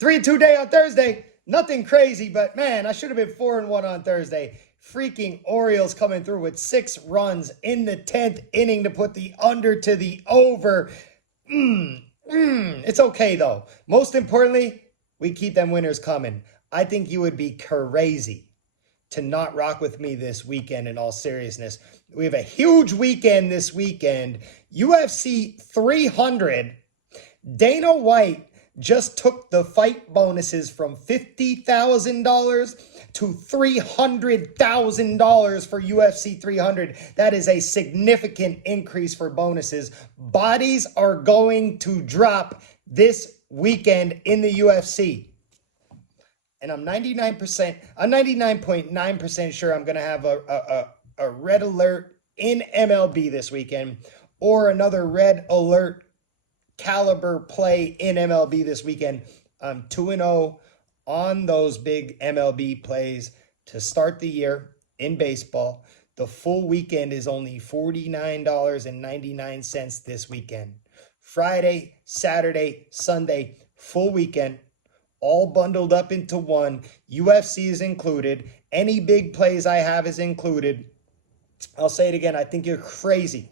3-2 day on Thursday. Nothing crazy, but man, I should have been 4-1 on Thursday. Freaking Orioles coming through with 6 runs in the 10th inning to put the under to the over. It's okay, though. Most importantly, we keep them winners coming. I think you would be crazy to not rock with me this weekend, in all seriousness. We have a huge weekend this weekend. UFC 300. Dana White just took the fight bonuses from $50,000 to $300,000 for UFC 300. That is a significant increase for bonuses. Bodies are going to drop this weekend in the UFC. And I'm 99.9% sure I'm going to have a red alert in MLB this weekend, or another red alert caliber play in MLB this weekend. I'm 2-0 on those big MLB plays to start the year in baseball. The full weekend is only $49.99 this weekend. Friday, Saturday, Sunday, full weekend, all bundled up into one. UFC is included. Any big plays I have is included. I'll say it again. I think you're crazy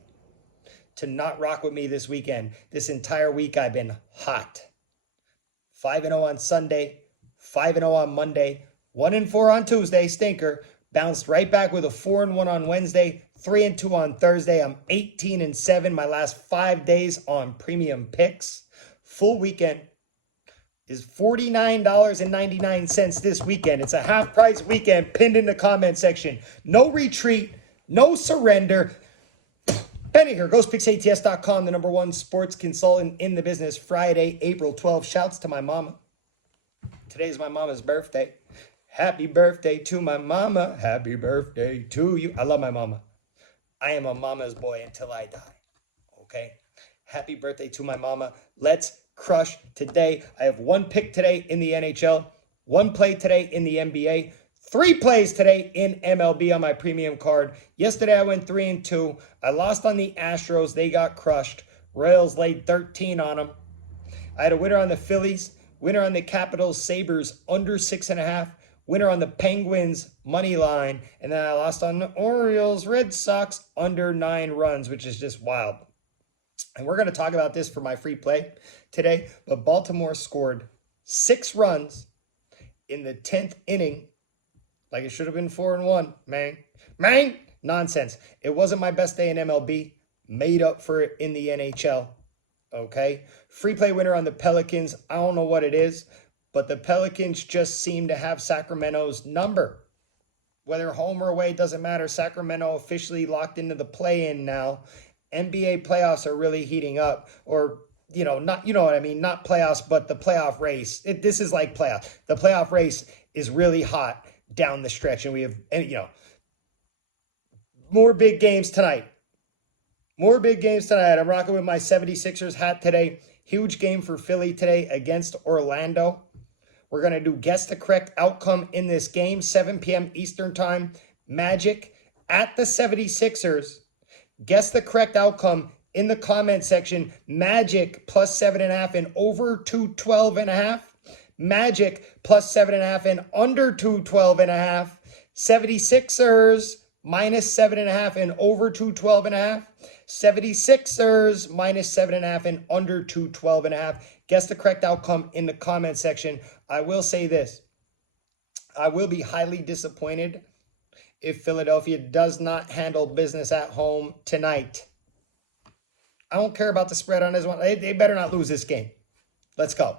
to not rock with me this weekend. This entire week I've been hot. 5-0 on Sunday, 5-0 on Monday, 1-4 on Tuesday, stinker. Bounced right back with a 4-1 on Wednesday, 3-2 on Thursday. I'm 18-7 my last 5 days on premium picks. Full weekend is $49.99 this weekend. It's a half price weekend, pinned in the comment section. No retreat, no surrender. Penny here, GhostPicksATS.com, the #1 sports consultant in the business. Friday, April 12th. Shouts to my mama. Today's my mama's birthday. Happy birthday to my mama. Happy birthday to you. I love my mama. I am a mama's boy until I die. Okay? Happy birthday to my mama. Let's crush today. I have 1 pick today in the NHL, 1 play today in the NBA, 3 plays today in MLB on my premium card. Yesterday I went 3-2. I lost on the Astros. They got crushed. Royals laid 13 on them. I had a winner on the Phillies, winner on the Capitals, Sabres under 6.5, winner on the Penguins money line, and then I lost on the Orioles, Red Sox under 9 runs, which is just wild. And we're going to talk about this for my free play today, but Baltimore scored 6 runs in the 10th inning. Like it should have been 4-1, man. Nonsense. It wasn't my best day in MLB. Made up for it in the NHL. Okay? Free play winner on the Pelicans. I don't know what it is, but the Pelicans just seem to have Sacramento's number. Whether home or away, doesn't matter. Sacramento officially locked into the play-in now. NBA playoffs are really heating up. Or, not, you know what I mean? Not playoffs, but the playoff race. This is like playoff. The playoff race is really hot down the stretch, and we have, more big games tonight. I'm rocking with my 76ers hat today. Huge game for Philly today against Orlando. We're going to do guess the correct outcome in this game, 7 p.m. Eastern time. Magic at the 76ers. Guess the correct outcome in the comment section. Magic plus 7.5 and over 212.5. Magic plus 7.5 and under 212.5. 76ers minus 7.5 and over 212.5. 76ers minus 7.5 and under 212.5. Guess the correct outcome in the comment section. I will say this. I will be highly disappointed if Philadelphia does not handle business at home tonight. I don't care about the spread on this one. They better not lose this game. Let's go.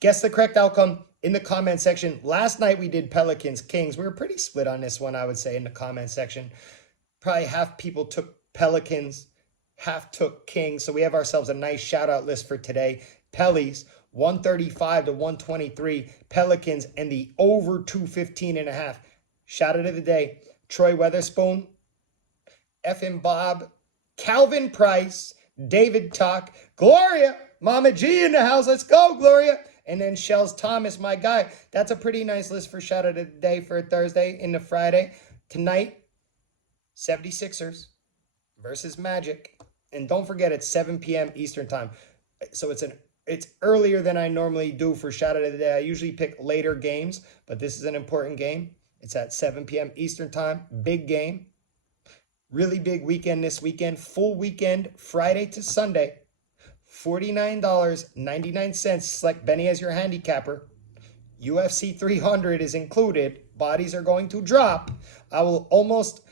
Guess the correct outcome in the comment section. Last night we did Pelicans Kings. We were pretty split on this one, I would say, in the comment section. Probably half people took Pelicans, half took Kings. So we have ourselves a nice shout-out list for today. Pellies, 135 to 123. Pelicans, and the over 215.5. Shout-out of the day, Troy Weatherspoon, F.M. Bob, Calvin Price, David Talk, Gloria, Mama G in the house. Let's go, Gloria. And then Shells Thomas, my guy. That's a pretty nice list for shout out of the day for a Thursday into Friday. Tonight, 76ers versus Magic. And don't forget, it's 7 p.m. Eastern time. So it's It's earlier than I normally do for shout out of the day. I usually pick later games, but this is an important game. It's at 7 p.m. Eastern time. Big game. Really big weekend this weekend. Full weekend, Friday to Sunday. $49.99. Select Benny as your handicapper. UFC 300 is included. Bodies are going to drop. I will almost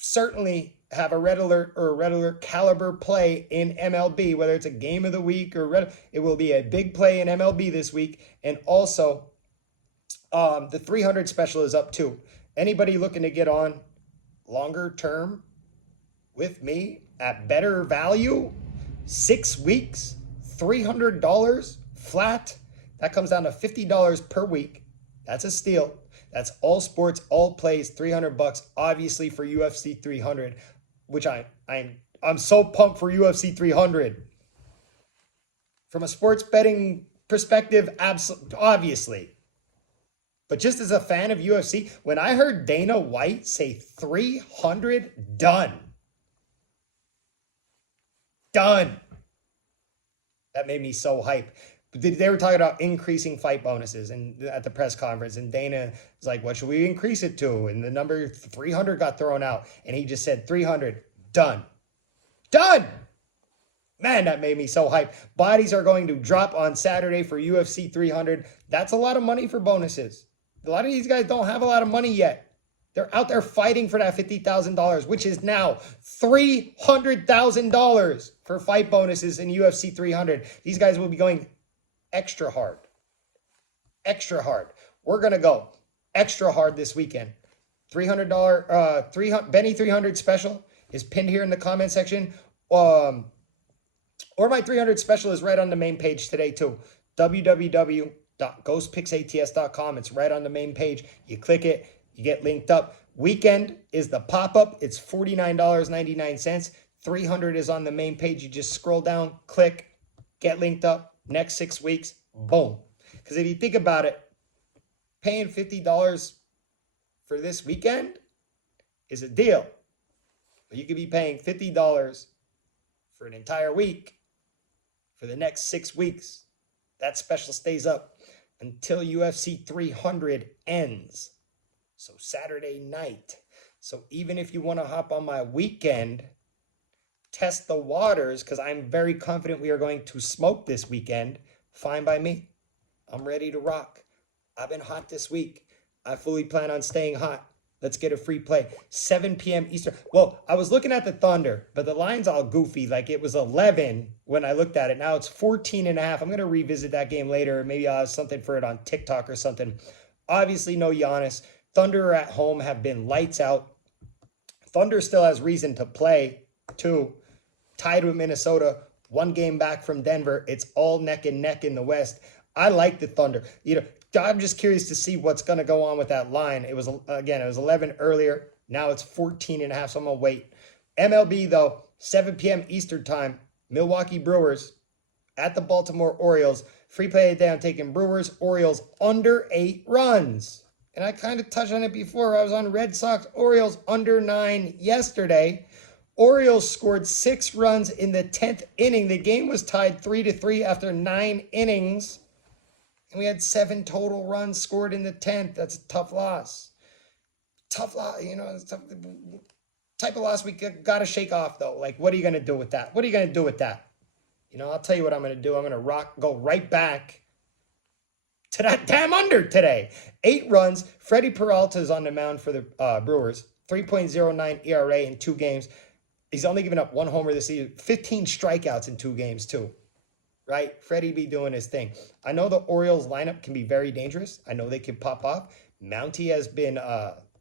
certainly have a red alert or a red alert caliber play in MLB, whether it's a game of the week or red. It will be a big play in MLB this week. And also, the 300 special is up too. Anybody looking to get on longer term with me at better value, 6 weeks, $300 flat. That comes down to $50 per week. That's a steal. That's all sports, all plays, $300 obviously for UFC 300, which I'm so pumped for UFC 300. From a sports betting perspective, absolutely, obviously. But just as a fan of UFC, when I heard Dana White say 300, done. Done. That made me so hype. They were talking about increasing fight bonuses and at the press conference, and Dana was like, what should we increase it to? And the number 300 got thrown out, and he just said 300, done. Done! Man, that made me so hype. Bodies are going to drop on Saturday for UFC 300. That's a lot of money for bonuses. A lot of these guys don't have a lot of money yet. They're out there fighting for that $50,000, which is now $300,000 for fight bonuses in UFC 300. These guys will be going extra hard. Extra hard. We're going to go extra hard this weekend. $300 Benny 300 special is pinned here in the comment section. Or my 300 special is right on the main page today too. www.ghostpicksats.com. It's right on the main page. You click it, you get linked up. Weekend is the pop-up. It's $49.99. 300 is on the main page. You just scroll down, click, get linked up. Next 6 weeks, boom. Because if you think about it, paying $50 for this weekend is a deal. But you could be paying $50 for an entire week for the next 6 weeks. That special stays up until UFC 300 ends. So Saturday night. So even if you want to hop on my weekend, test the waters, because I'm very confident we are going to smoke this weekend. Fine by me. I'm ready to rock. I've been hot this week. I fully plan on staying hot. Let's get a free play. 7 p.m. Eastern. Well, I was looking at the Thunder, but the line's all goofy. Like it was 11 when I looked at it. Now it's 14.5. I'm going to revisit that game later. Maybe I'll have something for it on TikTok or something. Obviously, no Giannis. Thunder at home have been lights out. Thunder still has reason to play, too. Tied with Minnesota, 1 game back from Denver. It's all neck and neck in the West. I like the Thunder. I'm just curious to see what's going to go on with that line. It was 11 earlier. Now it's 14.5, so I'm going to wait. MLB, though, 7 p.m. Eastern time. Milwaukee Brewers at the Baltimore Orioles. Free play of the day. I'm taking Brewers, Orioles under 8 runs. And I kind of touched on it before. I was on Red Sox, Orioles under 9 yesterday. Orioles scored 6 runs in the 10th inning. The game was tied 3-3 after 9 innings. And we had 7 total runs scored in the 10th. That's a tough loss. Tough loss, it's tough. Type of loss we got to shake off, though. Like, what are you going to do with that? What are you going to do with that? I'll tell you what I'm going to do. I'm going to go right back to that damn under today. 8 runs. Freddie Peralta is on the mound for the Brewers. 3.09 ERA in 2 games. He's only given up 1 homer this season. 15 strikeouts in 2 games, too. Right? Freddie be doing his thing. I know the Orioles lineup can be very dangerous. I know they can pop off. Mountie has been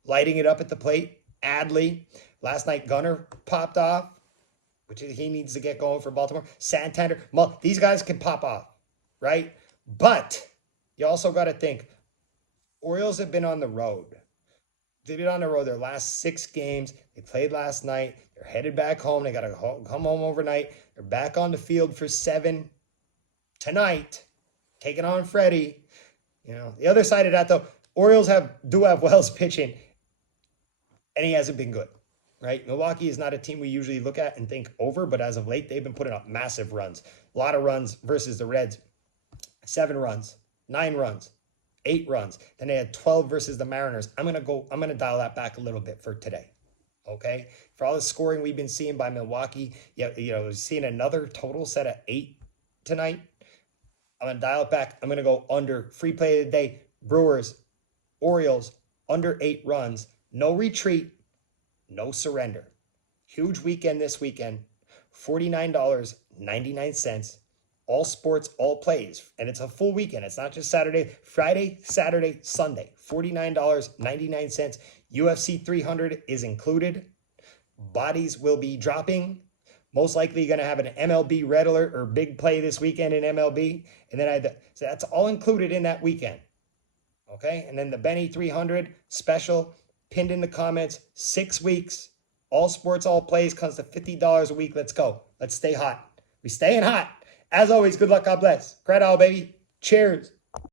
lighting it up at the plate. Adley. Last night, Gunnar popped off, which he needs to get going for Baltimore. Santander. These guys can pop off, right? But you also got to think, Orioles have been on the road. They've been on the road their last 6 games. They played last night. They're headed back home. They got to come home overnight. They're back on the field for 7 tonight, taking on Freddie. The other side of that, though, Orioles do have Wells pitching, and he hasn't been good, right? Milwaukee is not a team we usually look at and think over, but as of late, they've been putting up massive runs. A lot of runs versus the Reds. 7 runs, 9 runs, 8 runs. Then they had 12 versus the Mariners. I'm gonna dial that back a little bit for today. Okay. For all the scoring we've been seeing by Milwaukee, seeing another total set of 8 tonight. I'm gonna dial it back. I'm gonna go under. Free play of the day. Brewers, Orioles, under 8 runs. No retreat, no surrender. Huge weekend this weekend. $49.99. All sports, all plays. And it's a full weekend. It's not just Saturday, Friday, Saturday, Sunday. $49.99. UFC 300 is included. Bodies will be dropping. Most likely going to have an MLB red alert or big play this weekend in MLB. And then so that's all included in that weekend. Okay. And then the Benny 300 special pinned in the comments, 6 weeks. All sports, all plays comes to $50 a week. Let's go. Let's stay hot. We staying hot. As always, good luck. God bless. Credit all, baby. Cheers.